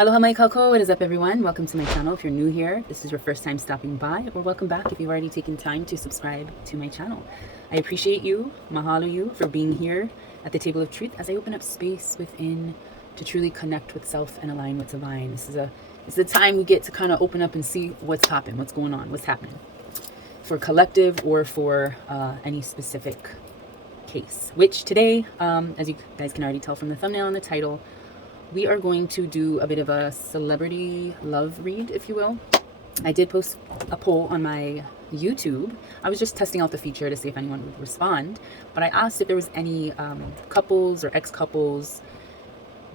Aloha mai kako, what is up everyone? Welcome to my channel. If you're new here, this is your first time stopping by, or welcome back if you've already taken time to subscribe to my channel. I appreciate you, mahalo you, for being here at the table of truth as I open up space within to truly connect with self and align with divine. This is the time we get to kind of open up and see what's popping, what's going on, what's happening. For collective or for any specific case. Which today, as you guys can already tell from the thumbnail and the title, we are going to do a bit of a celebrity love read, if you will. I did post a poll on my YouTube. I was just testing out the feature to see if anyone would respond. But I asked if there was any couples or ex-couples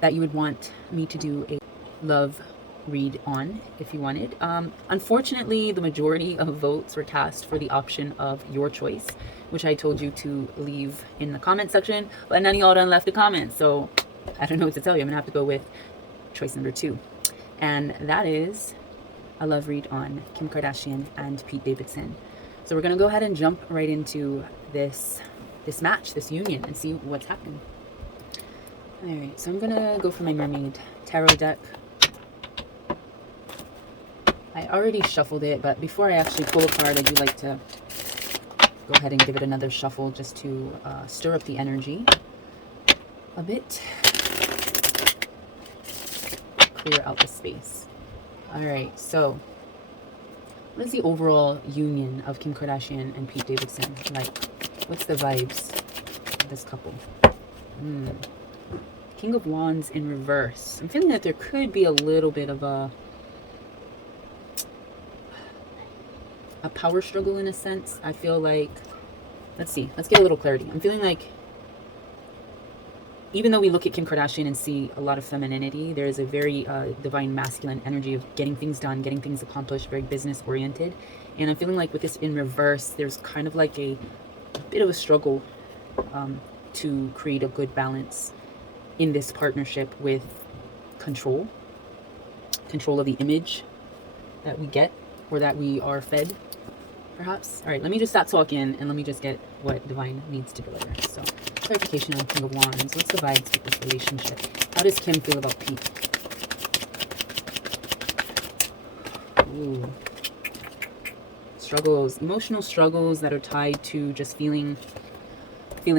that you would want me to do a love read on, if you wanted. Unfortunately, the majority of votes were cast for the option of your choice, which I told you to leave in the comment section. But none of y'all done left a comment, so I don't know what to tell you. I'm gonna have to go with choice number 2, and that is a love read on Kim Kardashian and Pete Davidson. So we're gonna go ahead and jump right into this match, this union, and see what's happening. All right, so I'm gonna go for my mermaid tarot deck. I already shuffled it, but before I actually pull a card, I do like to go ahead and give it another shuffle just to stir up the energy a bit. Clear out the space. All right, so what is the overall union of Kim Kardashian and Pete Davidson like? What's the vibes of this couple? King of Wands in reverse. I'm feeling that there could be a little bit of a power struggle in a sense. I feel like, let's get a little clarity. I'm feeling like even though we look at Kim Kardashian and see a lot of femininity, there is a very divine masculine energy of getting things done, getting things accomplished, very business oriented. And I'm feeling like with this in reverse, there's kind of like a bit of a struggle to create a good balance in this partnership with control of the image that we get or that we are fed, perhaps. All right, let me just stop talking and let me just get what divine needs to deliver. So clarification on King of Wands. What's the vibes with this relationship? How does Kim feel about Pete? Ooh. Struggles, emotional struggles that are tied to just feeling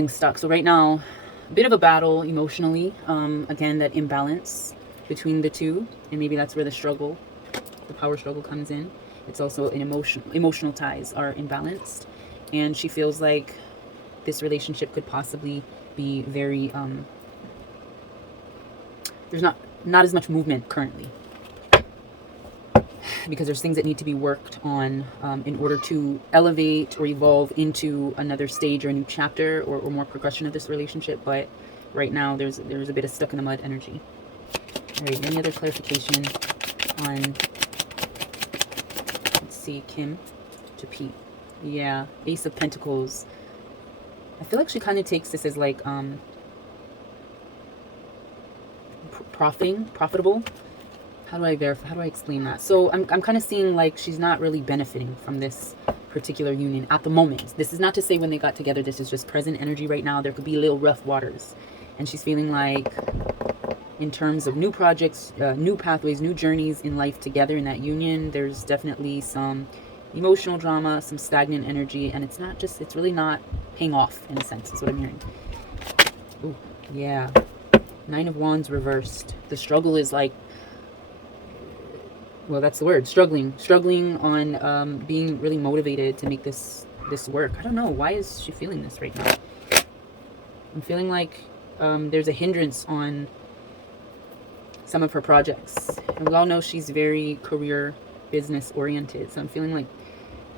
stuck. So right now, a bit of a battle emotionally. Again, that imbalance between the two, and maybe that's where the power struggle comes in. It's also an emotional ties are imbalanced, and she feels like this relationship could possibly be very there's not as much movement currently because there's things that need to be worked on in order to elevate or evolve into another stage or a new chapter or more progression of this relationship. But right now there's a bit of stuck in the mud energy. All right, any other clarification on, let's see, Kim to Pete? Yeah, Ace of Pentacles. I feel like she kind of takes this as like profitable. How do I verify? How do I explain that? So I'm kind of seeing like she's not really benefiting from this particular union at the moment. This is not to say when they got together. This is just present energy right now. There could be little rough waters, and she's feeling like in terms of new projects, new pathways, new journeys in life together in that union, there's definitely some emotional drama, some stagnant energy, and it's really not paying off in a sense, is what I'm hearing. Ooh, yeah. 9 of Wands reversed. The struggle is like, well, that's the word, struggling on being really motivated to make this work. I don't know, why is she feeling this right now? I'm feeling like there's a hindrance on some of her projects, and we all know she's very career business oriented, so I'm feeling like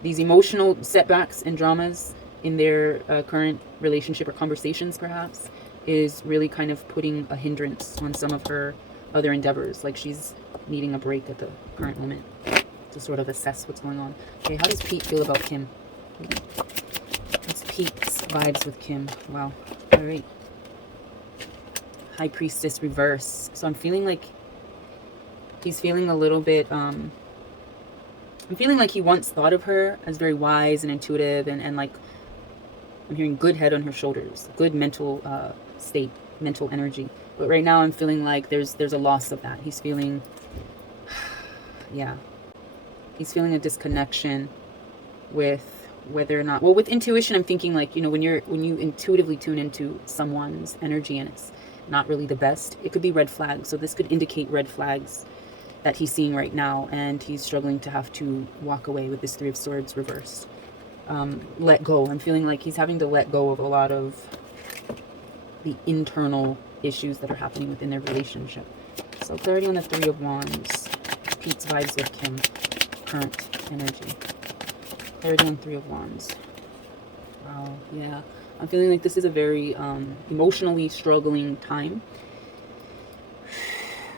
these emotional setbacks and dramas in their current relationship or conversations perhaps is really kind of putting a hindrance on some of her other endeavors. Like she's needing a break at the current moment to sort of assess what's going on. Okay, how does Pete feel about Kim? What's Pete's vibes with Kim? Wow. All right. High Priestess reverse. So I'm feeling like he's feeling a little bit I'm feeling like he once thought of her as very wise and intuitive and like I'm hearing good head on her shoulders, good mental state. mental energy. But right now I'm feeling like there's a loss of that. He's feeling, yeah, he's feeling a disconnection with whether or not, well, with intuition, I'm thinking like, you know, when you intuitively tune into someone's energy and it's not really the best, it could be red flags. So this could indicate red flags that he's seeing right now, and he's struggling to have to walk away with this Three of Swords reversed. Let go. I'm feeling like he's having to let go of a lot of the internal issues that are happening within their relationship. So clarity on the Three of Wands. Pete's vibes with Kim. Current energy. Clarity on Three of Wands. Wow, yeah. I'm feeling like this is a very emotionally struggling time.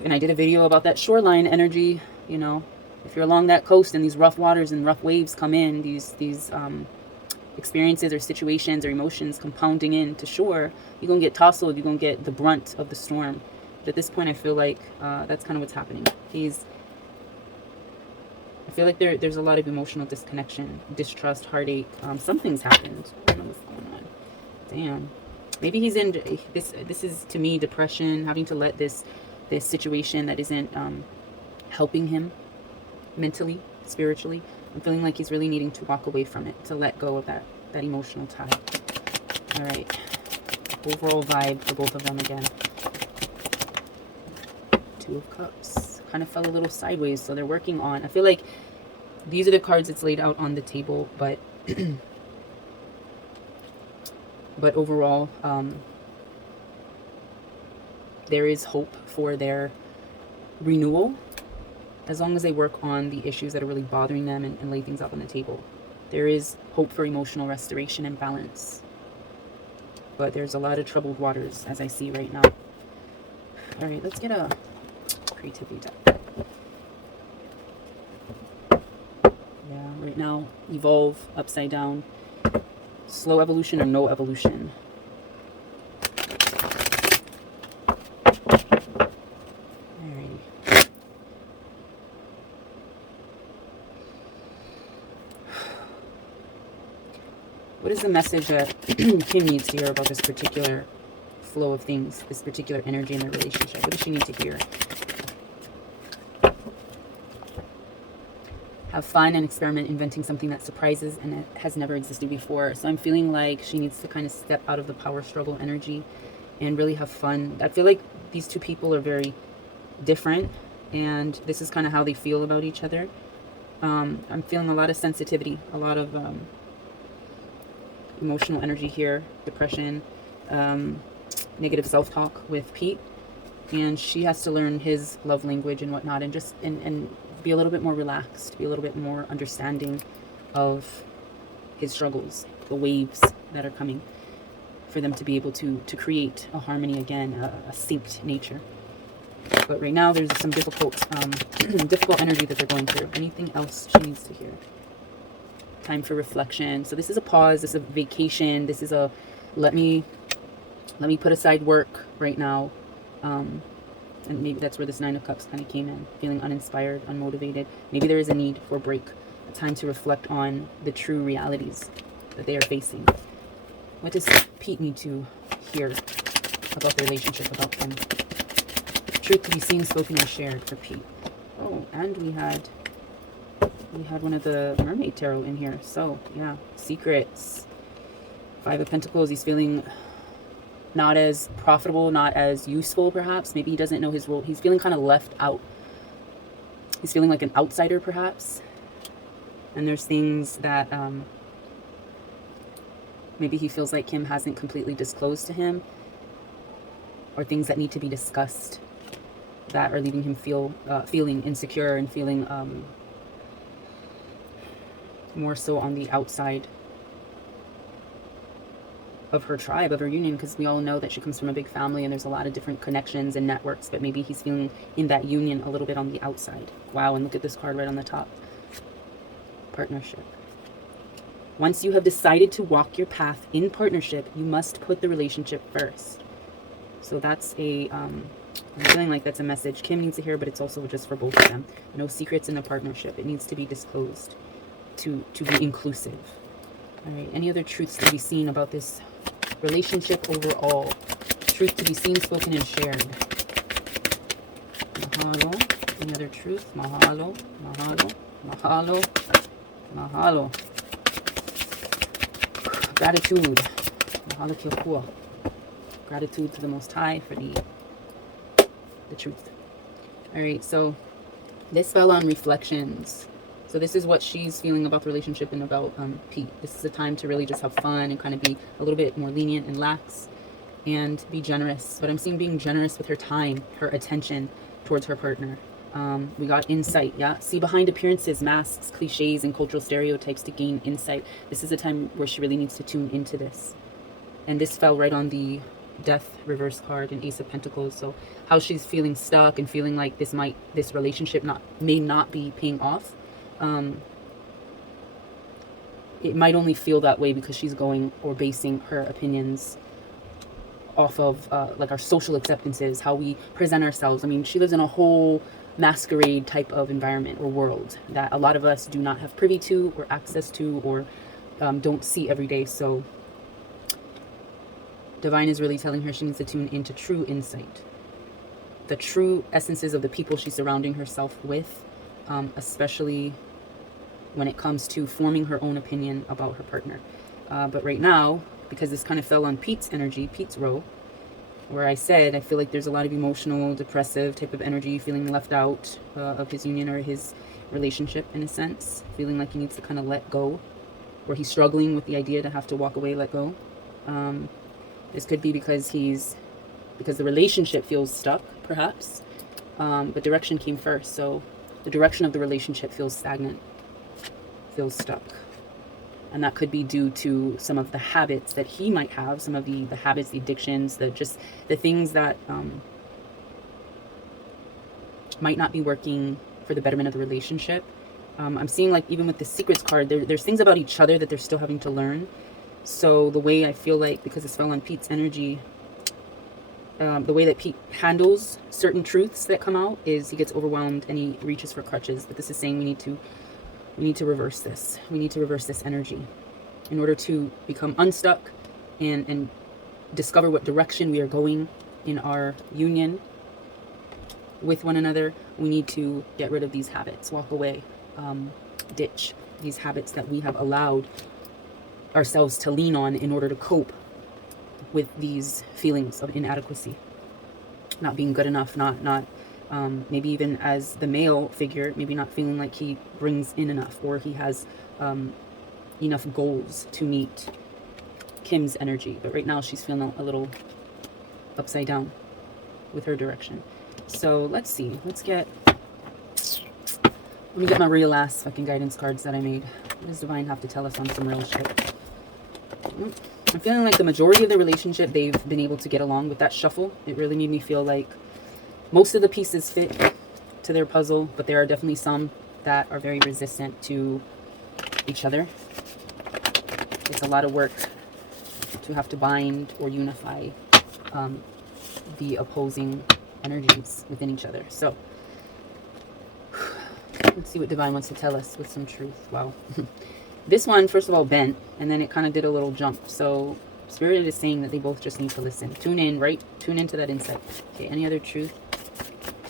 And I did a video about that shoreline energy, you know. If you're along that coast and these rough waters and rough waves come in, these experiences or situations or emotions compounding in to shore, you're going to get tousled, you're going to get the brunt of the storm. But at this point, I feel like that's kind of what's happening. I feel like there's a lot of emotional disconnection, distrust, heartache. Something's happened. I don't know what's going on. Damn. Maybe he's in this is, to me, depression, having to let this situation that isn't helping him mentally, spiritually. I'm feeling like he's really needing to walk away from it, to let go of that emotional tie. All right. Overall vibe for both of them again. Two of Cups. Kind of fell a little sideways, so they're working on. I feel like these are the cards that's laid out on the table, but but overall, there is hope for their renewal, as long as they work on the issues that are really bothering them and lay things out on the table. There is hope for emotional restoration and balance. But there's a lot of troubled waters, as I see right now. All right, let's get a creativity deck. Yeah, right now, evolve, upside down, slow evolution or no evolution. What is the message that Kim needs to hear about this particular flow of things, this particular energy in their relationship? What does she need to hear? Have fun and experiment inventing something that surprises and it has never existed before. So I'm feeling like she needs to kind of step out of the power struggle energy and really have fun. I feel like these two people are very different, and this is kind of how they feel about each other. I'm feeling a lot of sensitivity, a lot of emotional energy here, depression, negative self-talk with Pete, and she has to learn his love language and whatnot, and just and be a little bit more relaxed, be a little bit more understanding of his struggles, the waves that are coming, for them to be able to create a harmony again, a synced nature. But right now there's some difficult difficult energy that they're going through. Anything else she needs to hear? Time for reflection. So this is a pause, this is a vacation, this is a let me put aside work right now, and maybe that's where this Nine of Cups kind of came in, feeling uninspired, unmotivated. Maybe there is a need for a break, a time to reflect on the true realities that they are facing. What does Pete need to hear about the relationship, about them? Truth to be seen, spoken, and shared for Pete. Oh, and we had one of the Mermaid Tarot in here. So, yeah, secrets. Five of Pentacles. He's feeling not as profitable, not as useful, perhaps. Maybe he doesn't know his role. He's feeling kind of left out. He's feeling like an outsider, perhaps. And there's things that maybe he feels like Kim hasn't completely disclosed to him, or things that need to be discussed that are leaving him feeling insecure and feeling more so on the outside of her tribe, of her union, because we all know that she comes from a big family and there's a lot of different connections and networks, but maybe he's feeling in that union a little bit on the outside. Wow, and look at this card right on the top. Partnership. Once you have decided to walk your path in partnership, you must put the relationship first. So that's I'm feeling like that's a message Kim needs to hear, but it's also just for both of them. No secrets in a partnership. It needs to be disclosed to be inclusive. All right, any other truths to be seen about this relationship overall? truth to be seen, spoken, and shared. Mahalo. Any other truth? Mahalo. Mahalo. Mahalo. Mahalo. Gratitude. Mahalo kia kua. Gratitude to the Most High for the truth. All right, so this fell on reflections. So this is what she's feeling about the relationship and about Pete. This is a time to really just have fun and kind of be a little bit more lenient and lax and be generous. But I'm seeing being generous with her time, her attention towards her partner. We got insight, yeah? See behind appearances, masks, cliches, and cultural stereotypes to gain insight. This is a time where she really needs to tune into this. And this fell right on the Death reverse card and Ace of Pentacles. So how she's feeling stuck and feeling like this relationship may not be paying off. It might only feel that way because she's going or basing her opinions off of like our social acceptances, how we present ourselves. I mean, she lives in a whole masquerade type of environment or world that a lot of us do not have privy to or access to or don't see every day. So Divine is really telling her she needs to tune into true insight, the true essences of the people she's surrounding herself with, especially when it comes to forming her own opinion about her partner. But right now, because this kind of fell on Pete's energy, Pete's row, where I said I feel like there's a lot of emotional, depressive type of energy, feeling left out of his union or his relationship in a sense, feeling like he needs to kind of let go, or he's struggling with the idea to have to walk away, let go. This could be because the relationship feels stuck, perhaps. But direction came first, so the direction of the relationship feels stagnant, feels stuck. And that could be due to some of the habits that he might have, some of the habits, the addictions, the things that might not be working for the betterment of the relationship. I'm seeing, like, even with the Secrets card, there's things about each other that they're still having to learn. So the way I feel like, because it's fell on Pete's energy, the way that Pete handles certain truths that come out is he gets overwhelmed and he reaches for crutches. But this is saying we need to reverse this. We need to reverse this energy in order to become unstuck and discover what direction we are going in our union with one another. We need to get rid of these habits, walk away, ditch these habits that we have allowed ourselves to lean on in order to cope with these feelings of inadequacy, not being good enough, not maybe even as the male figure, maybe not feeling like he brings in enough, or he has enough goals to meet Kim's energy. But right now she's feeling a little upside down with her direction. So let's see, let me get my real ass fucking guidance cards that I made. What does Divine have to tell us on some real shit? I'm feeling like the majority of the relationship, they've been able to get along with that shuffle. It really made me feel like most of the pieces fit to their puzzle, but there are definitely some that are very resistant to each other. It's a lot of work to have to bind or unify the opposing energies within each other. So let's see what Divine wants to tell us with some truth. Wow. This one, first of all, bent, and then it kind of did a little jump. So Spirit is saying that they both just need to listen. Tune in, right? Tune into that insight. Okay, any other truth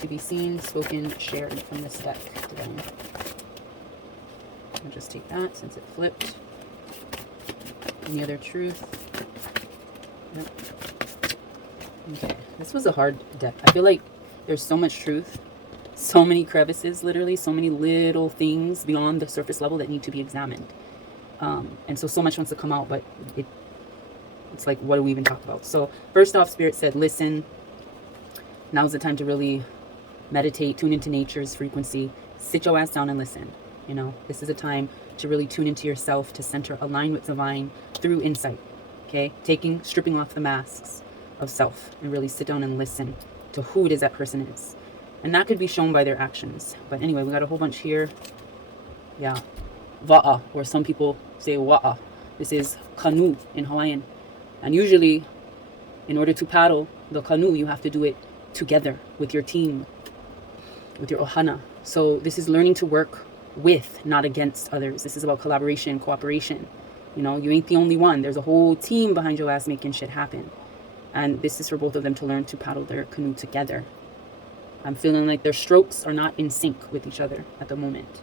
to be seen, spoken, shared from this deck, Divine? I'll just take that since it flipped. Any other truth? Nope. Okay, this was a hard deck. I feel like there's so much truth, so many crevices, literally, so many little things beyond the surface level that need to be examined. And so much wants to come out, but it's like, what do we even talk about? So first off, Spirit said, listen. Now's the time to really meditate, tune into nature's frequency, sit your ass down and listen. You know, this is a time to really tune into yourself, to center, align with Divine through insight. Okay, stripping off the masks of self and really sit down and listen to who it is that person is. And that could be shown by their actions. But anyway, we got a whole bunch here. Yeah. Va'a, or some people say wa'a. This is canoe in Hawaiian. And usually, in order to paddle the canoe, you have to do it together with your team, with your ohana. So this is learning to work with, not against others. This is about collaboration, cooperation. You know, you ain't the only one. There's a whole team behind your ass making shit happen. And this is for both of them to learn to paddle their canoe together. I'm feeling like their strokes are not in sync with each other at the moment.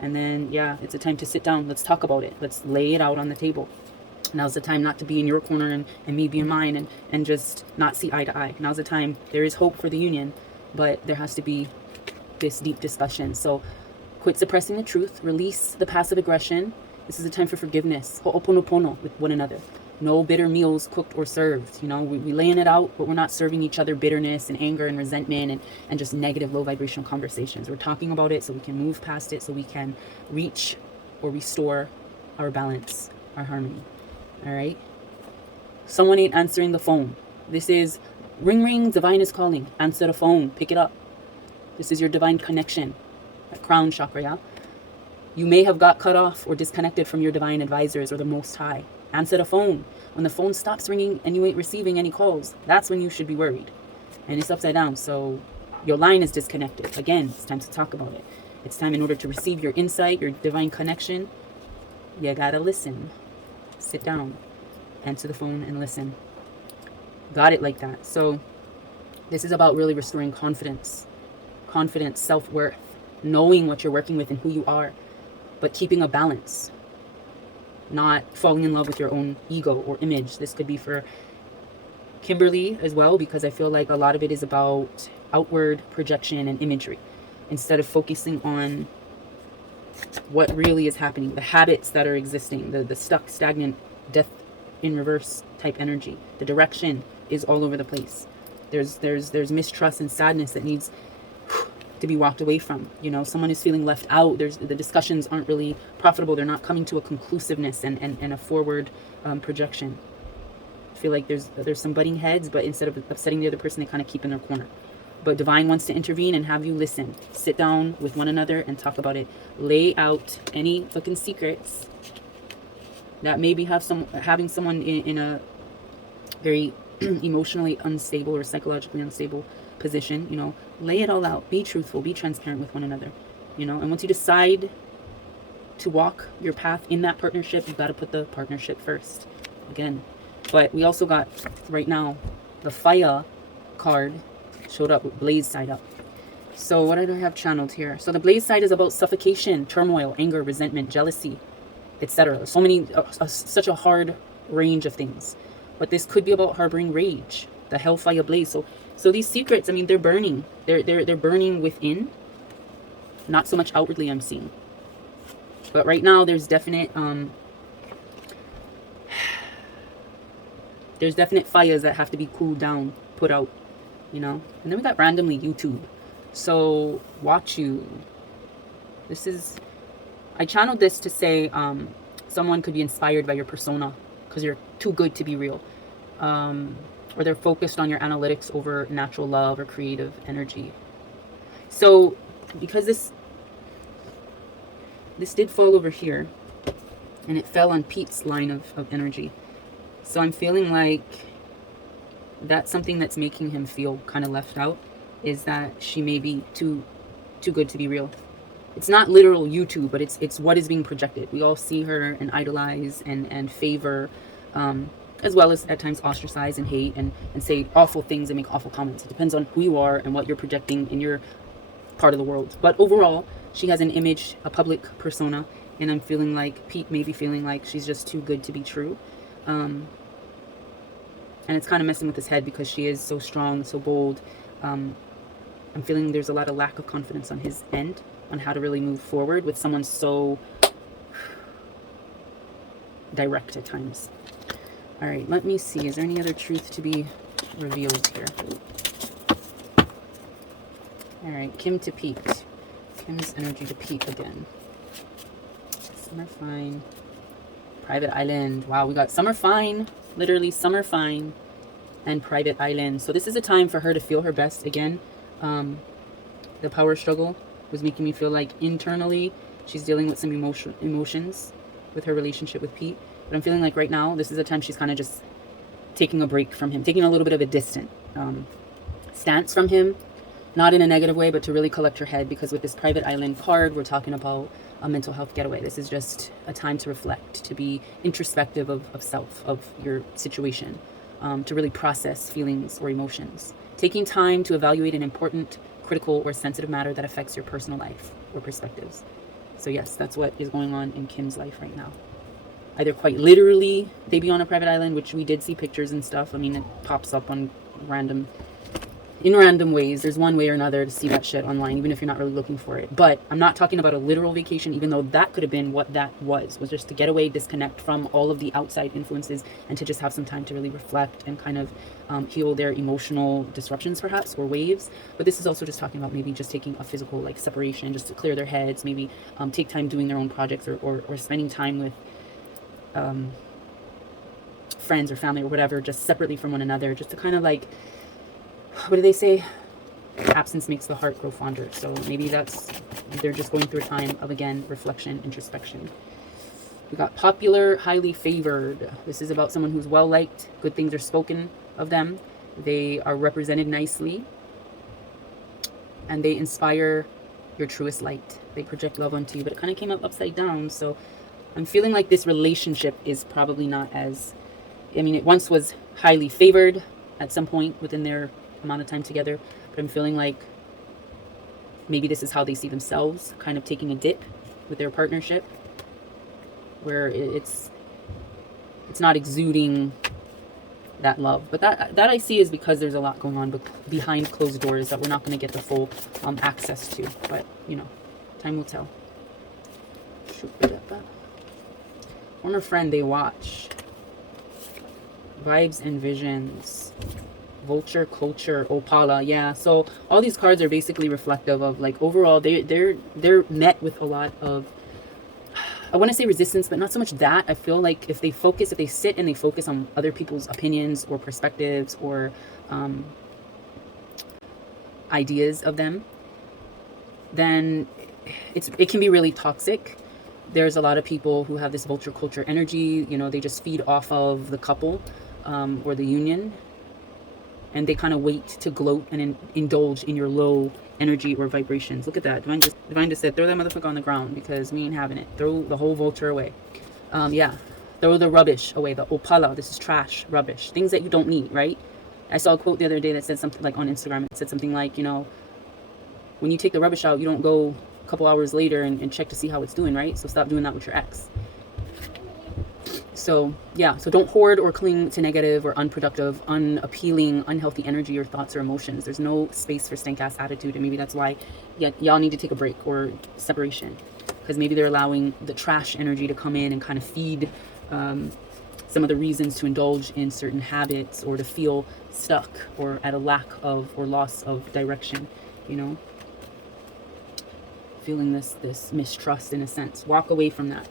And then, yeah, it's a time to sit down. Let's talk about it. Let's lay it out on the table. Now's the time not to be in your corner and me be in mine and just not see eye to eye. Now's the time. There is hope for the union, but there has to be this deep discussion. So quit suppressing the truth. Release the passive aggression. This is a time for forgiveness. Ho'oponopono with one another. No bitter meals cooked or served. You know, we laying it out, but we're not serving each other bitterness and anger and resentment and just negative, low vibrational conversations. We're talking about it so we can move past it, so we can reach or restore our balance, our harmony. All right. Someone ain't answering the phone. This is ring, ring. Divine is calling. Answer the phone. Pick it up. This is your divine connection. That crown chakra, yeah? You may have got cut off or disconnected from your divine advisors or the Most High. Answer the phone. When the phone stops ringing and you ain't receiving any calls, that's when you should be worried. And it's upside down. So your line is disconnected. Again, it's time to talk about it. It's time, in order to receive your insight, your divine connection, you gotta listen. Sit down, answer the phone, and listen. Got it like that. So this is about really restoring confidence, self-worth, knowing what you're working with and who you are, but keeping a balance, not falling in love with your own ego or image. This could be for Kimberly as well, because I feel like a lot of it is about outward projection and imagery instead of focusing on what really is happening, the habits that are existing, the stuck, stagnant, death in reverse type energy. The direction is all over the place. There's mistrust and sadness that needs to be walked away from. You know, someone is feeling left out. The discussions aren't really profitable. They're not coming to a conclusiveness and a forward projection. I feel like there's some butting heads, but instead of upsetting the other person, they kind of keep in their corner. But Divine wants to intervene and have you listen. Sit down with one another and talk about it. Lay out any fucking secrets that maybe having someone in a very emotionally unstable or psychologically unstable position. You know, lay it all out. Be truthful. Be transparent with one another. You know, and once you decide to walk your path in that partnership, you've got to put the partnership first. Again, but we also got right now the fire card showed up with blaze side up. So what did I have channeled here? So the blaze side is about suffocation, turmoil, anger, resentment, jealousy, etc. So many, such a hard range of things. But this could be about harboring rage, the hellfire blaze. So these secrets, I mean, they're burning. They're burning within, not so much outwardly, I'm seeing. But right now there's definite fires that have to be cooled down, put out, you know. And then we got randomly YouTube. So watch you. This is, I channeled this to say someone could be inspired by your persona because you're too good to be real, or they're focused on your analytics over natural love or creative energy. So because this did fall over here and it fell on Pete's line of energy, so I'm feeling like that's something that's making him feel kind of left out, is that she may be too good to be real. It's not literal YouTube, but it's what is being projected. We all see her and idolize and favor, as well as at times ostracize and hate and say awful things and make awful comments. It depends on who you are and what you're projecting in your part of the world. But overall, she has an image, a public persona, and I'm feeling like Pete may be feeling like she's just too good to be true. And it's kind of messing with his head because she is so strong, so bold. I'm feeling there's a lot of lack of confidence on his end on how to really move forward with someone so direct at times. All right, let me see. Is there any other truth to be revealed here? All right, Kim to Pete. Kim's energy to Pete again. Summer Fine. Private Island. Wow, we got Summer Fine. Literally Summer Fine and Private Island. So this is a time for her to feel her best again. The power struggle was making me feel like internally she's dealing with some emotions with her relationship with Pete. But I'm feeling like right now, this is a time she's kind of just taking a break from him, taking a little bit of a distant stance from him. Not in a negative way, but to really collect her head, because with this Private Island card, we're talking about a mental health getaway. This is just a time to reflect, to be introspective of self, of your situation. to really process feelings or emotions. Taking time to evaluate an important, critical, or sensitive matter that affects your personal life or perspectives. So yes, that's what is going on in Kim's life right now. Either quite literally, they be on a private island, which we did see pictures and stuff. I mean, it pops up on in random ways. There's one way or another to see that shit online, even if you're not really looking for it. But I'm not talking about a literal vacation, even though that could have been what that was just to get away, disconnect from all of the outside influences, and to just have some time to really reflect and kind of heal their emotional disruptions, perhaps, or waves. But this is also just talking about maybe just taking a physical like separation, just to clear their heads, maybe take time doing their own projects, or spending time with friends or family or whatever, just separately from one another, just to kind of like, what do they say? Absence makes the heart grow fonder. So maybe they're just going through a time of, again, reflection, introspection. We got popular, highly favored. This is about someone who's well liked. Good things are spoken of them. They are represented nicely. And they inspire your truest light. They project love onto you. But it kind of came up upside down. So I'm feeling like this relationship is probably not as... I mean, it once was highly favored at some point within their amount of time together, but I'm feeling like maybe this is how they see themselves, kind of taking a dip with their partnership, where it's not exuding that love. But that I see is because there's a lot going on behind closed doors that we're not going to get the full access to. But you know, time will tell. Former friend they watch. Vibes and visions. Vulture, culture, opala. Yeah, so all these cards are basically reflective of like overall they're met with a lot of, I want to say resistance, but not so much that. I feel like if they sit and they focus on other people's opinions or perspectives or ideas of them, then it can be really toxic. There's a lot of people who have this vulture culture energy, you know, they just feed off of the couple or the union, and they kind of wait to gloat and indulge in your low energy or vibrations. Look at that. Divine just said, throw that motherfucker on the ground because we ain't having it. Throw the whole vulture away. Yeah. Throw the rubbish away. The opala. This is trash, rubbish. Things that you don't need, right? I saw a quote the other day that said something like on Instagram. It said something like, you know, when you take the rubbish out, you don't go a couple hours later and check to see how it's doing, right? So stop doing that with your ex. So yeah, so don't hoard or cling to negative or unproductive, unappealing, unhealthy energy or thoughts or emotions. There's no space for stank ass attitude, and maybe that's why y'all need to take a break or separation, because maybe they're allowing the trash energy to come in and kind of feed some of the reasons to indulge in certain habits or to feel stuck or at a lack of or loss of direction, you know, feeling this mistrust in a sense. Walk away from that.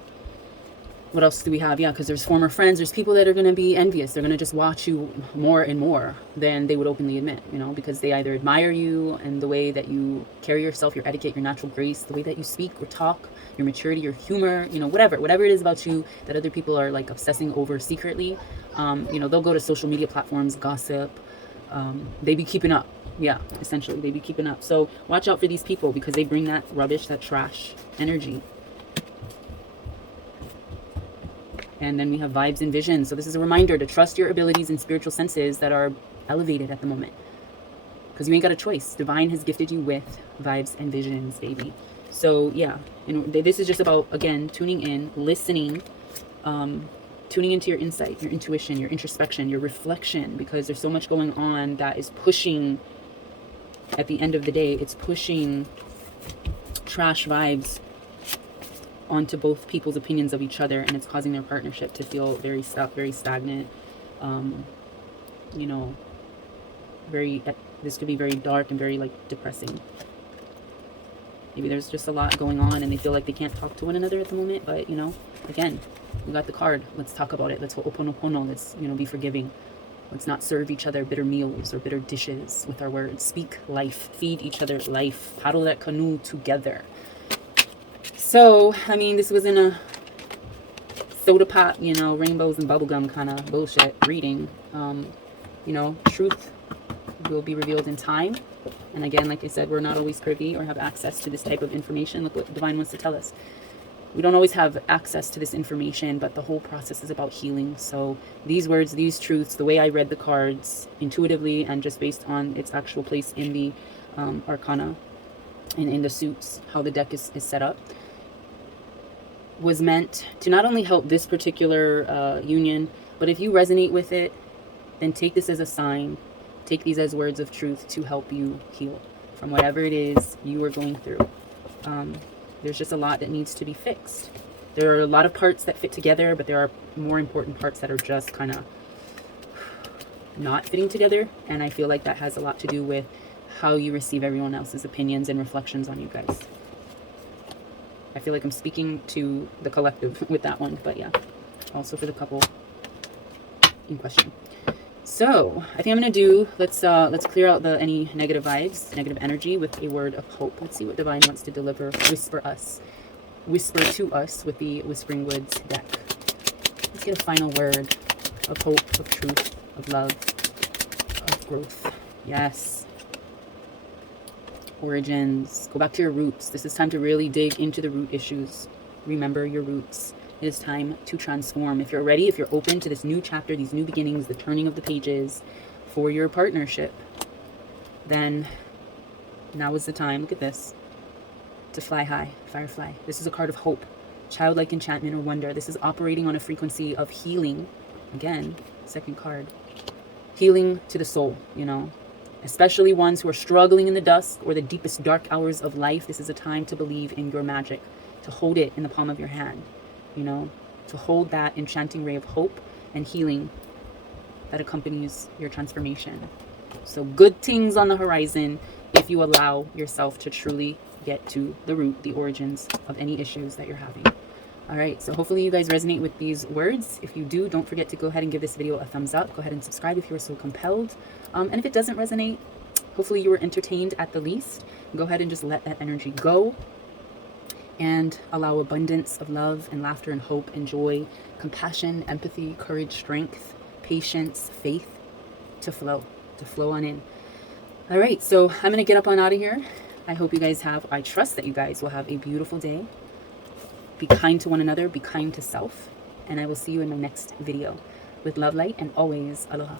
What else do we have? Yeah, because there's former friends. There's people that are going to be envious. They're going to just watch you more and more than they would openly admit, you know, because they either admire you and the way that you carry yourself, your etiquette, your natural grace, the way that you speak or talk, your maturity, your humor, you know, whatever it is about you that other people are like obsessing over secretly. You know, they'll go to social media platforms, gossip. They be keeping up. Yeah, essentially, they be keeping up. So watch out for these people because they bring that rubbish, that trash energy. And then we have vibes and visions. So this is a reminder to trust your abilities and spiritual senses that are elevated at the moment. Because you ain't got a choice. Divine has gifted you with vibes and visions, baby. So yeah, this is just about, again, tuning in, listening, tuning into your insight, your intuition, your introspection, your reflection. Because there's so much going on that is pushing, at the end of the day, it's pushing trash vibes onto both people's opinions of each other, and it's causing their partnership to feel very stuck, very stagnant. You know, this could be very dark and very like depressing. Maybe there's just a lot going on and they feel like they can't talk to one another at the moment. But you know, again, we got the card. Let's talk about it. Let's ho'oponopono. Let's, you know, be forgiving. Let's not serve each other bitter meals or bitter dishes with our words. Speak life. Feed each other life. Paddle that canoe together. So, I mean, this was in a soda pop, you know, rainbows and bubblegum kind of bullshit reading. You know, truth will be revealed in time. And again, like I said, we're not always privy or have access to this type of information. Look what Divine wants to tell us. we don't always have access to this information, but the whole process is about healing. So these words, these truths, the way I read the cards intuitively and just based on its actual place in the arcana and in the suits, how the deck is set up, was meant to not only help this particular union, but if you resonate with it, then take this as a sign, take these as words of truth to help you heal from whatever it is you are going through. There's just a lot that needs to be fixed. There are a lot of parts that fit together, but there are more important parts that are just kind of not fitting together. And I feel like that has a lot to do with how you receive everyone else's opinions and reflections on you guys. I feel like I'm speaking to the collective with that one, but yeah, also for the couple in question. So I think I'm gonna do, let's clear out any negative vibes, negative energy with a word of hope. Let's see what Divine wants to deliver, whisper to us with the Whispering Woods deck. Let's get a final word of hope, of truth, of love, of growth. Yes. Origins. Go back to your roots. This is time to really dig into the root issues. Remember your roots. It is time to transform. If you're ready, if you're open to this new chapter, these new beginnings, the turning of the pages for your partnership, then now is the time, look at this, to fly high, firefly. This is a card of hope, childlike enchantment or wonder. This is operating on a frequency of healing. Again, second card. Healing to the soul, you know, especially ones who are struggling in the dusk or the deepest dark hours of life. This is a time to believe in your magic, to hold it in the palm of your hand. You know, to hold that enchanting ray of hope and healing that accompanies your transformation. So good things on the horizon if you allow yourself to truly get to the root, the origins of any issues that you're having. All right, so hopefully you guys resonate with these words. If you do, don't forget to go ahead and give this video a thumbs up. Go ahead and subscribe if you are so compelled. And if it doesn't resonate, hopefully you were entertained at the least. Go ahead and just let that energy go. And allow abundance of love and laughter and hope and joy, compassion, empathy, courage, strength, patience, faith to flow on in. All right, so I'm going to get up on out of here. I hope you guys I trust that you guys will have a beautiful day. Be kind to one another, be kind to self, and I will see you in my next video. With love, light, and always aloha.